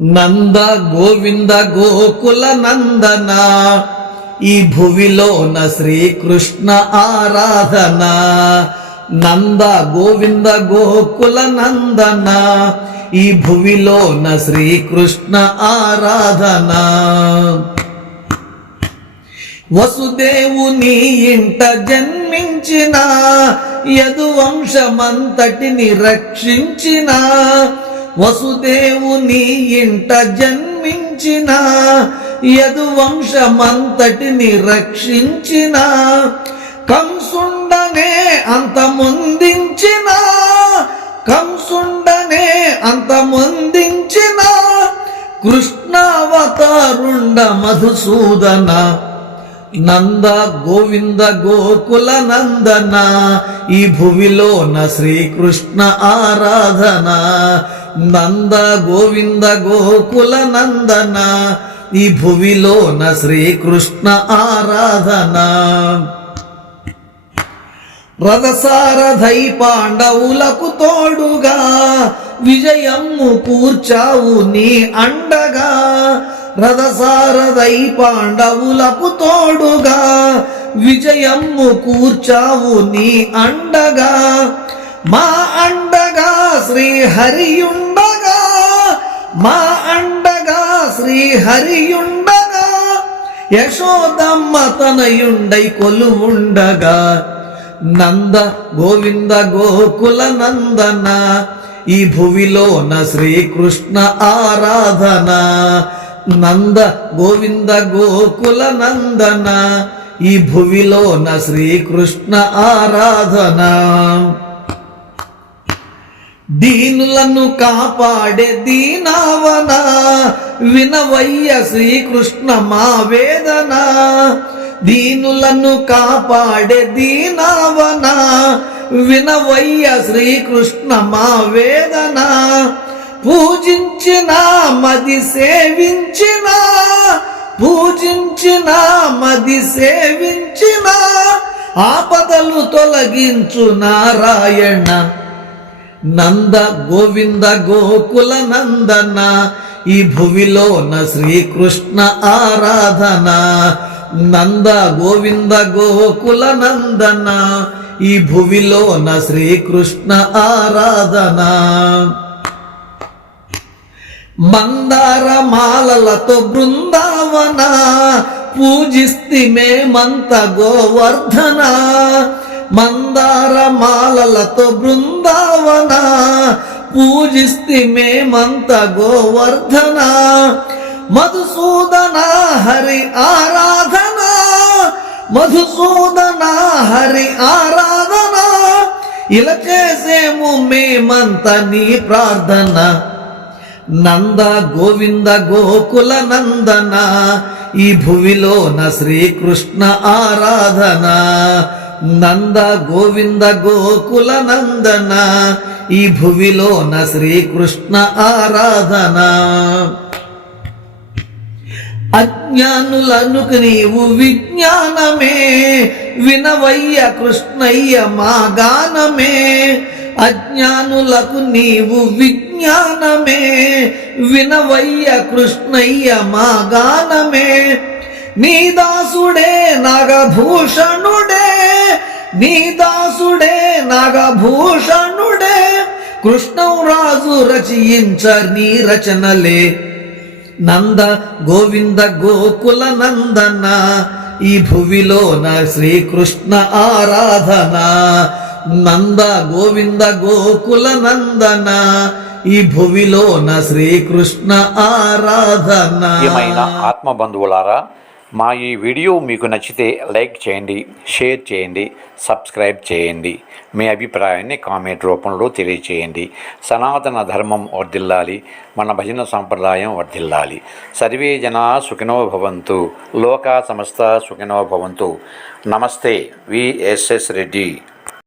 నంద గోవింద గోకుల నందన ఈ భువిలోన శ్రీకృష్ణ ఆరాధన. నంద గోవింద గోకుల నందన ఈ భువిలోన శ్రీకృష్ణ ఆరాధన. వసుదేవుని ఇంట జన్మించిన యదువంశమంతటిని రక్షించిన, వసుదేవుని ఇంట జన్మించిన యదువంశమంతటిని రక్షించిన, కంసుండనే అంతమొందించిన, కంసుండనే అంతమొందించిన కృష్ణావతారుండ మధుసూదన. నంద గోవింద గోకుల నందన ఈ భువిలోన శ్రీకృష్ణ ఆరాధన. నంద గోవింద గోకుల నందన ఈ భువిలోన శ్రీకృష్ణ ఆరాధన. రథసారథై పాండవులకు తోడుగా విజయమ్ము కూర్చావు నీ అండగా. రథసారథై పాండవులకు తోడుగా విజయమ్ము కూర్చావు నీ అండగా. మా అండగా శ్రీహరియుండగా, మా అండగా శ్రీహరియుండగా, యశోదమ్మ తనయుండై కొలువుండగా. నంద గోవింద గోకుల నందన ఈ భువిలోన శ్రీకృష్ణ ఆరాధన. నంద గోవింద గోకుల నందన ఈ భువిలోన శ్రీకృష్ణ ఆరాధన. దీనులను కాపాడే దీనావన వినవయ్య శ్రీకృష్ణ మా వేదన. దీనులను కాపాడే దీనావన వినవయ్య శ్రీకృష్ణ మా వేదన. పూజించిన మది సేవించిన, పూజించిన మది సేవించిన ఆపదలు తొలగించు నారాయణ. నంద గోవింద గోకుల నందన ఈ భువిలోన శ్రీకృష్ణ ఆరాధన. నంద గోవింద గోకుల నందన ఈ భువిలోన శ్రీకృష్ణ ఆరాధన. మందార మాలలతో బృందావన పూజిస్తిమే మంత గోవర్ధన. మందార మాలలతో బృందావన పూజిస్తిమే మంత గోవర్ధన. మధుసూదన హరి ఆరాధన, మధుసూదన హరి ఆరాధన. ఇలా చేసేము మేమంత నీ ప్రార్థన. నంద గోవింద గోకుల నందన ఈ భువిలోన శ్రీకృష్ణ ఆరాధన. నంద గోవింద గోకుల నందన ఈ భువిలోన శ్రీకృష్ణ ఆరాధన. అజ్ఞానులకు నీవు విజ్ఞానమే వినవయ్య కృష్ణయ్య మా గానమే. అజ్ఞానులకు నీవు విజ్ఞానమే వినవయ్య కృష్ణయ్య మా గానమే. నీ దాసుడే నాగభూషణుడే, నీ దాసుడే నాగభూషణుడే. కృష్ణరాజు రచయించ నీ రచనలే. నంద గోవింద గోకుల నందన ఈ భువిలోన శ్రీకృష్ణ ఆరాధన. నంద గోవింద గోకుల నందన ఈ భువిలోన శ్రీకృష్ణ ఆరాధన. ఏమైనా ఆత్మబంధువులారా, మా ఈ వీడియో మీకు నచ్చితే లైక్ చేయండి, షేర్ చేయండి, సబ్స్క్రైబ్ చేయండి. మీ అభిప్రాయాన్ని కామెంట్ రూపంలో తెలియచేయండి. సనాతన ధర్మం వర్ధిల్లాలి, మన భజన సంప్రదాయం వర్ధిల్లాలి. సర్వే జనా సుఖినో భవంతు, లోకా సమస్త సుఖినో భవంతు. నమస్తే, విఎస్ఎస్ రెడ్డి.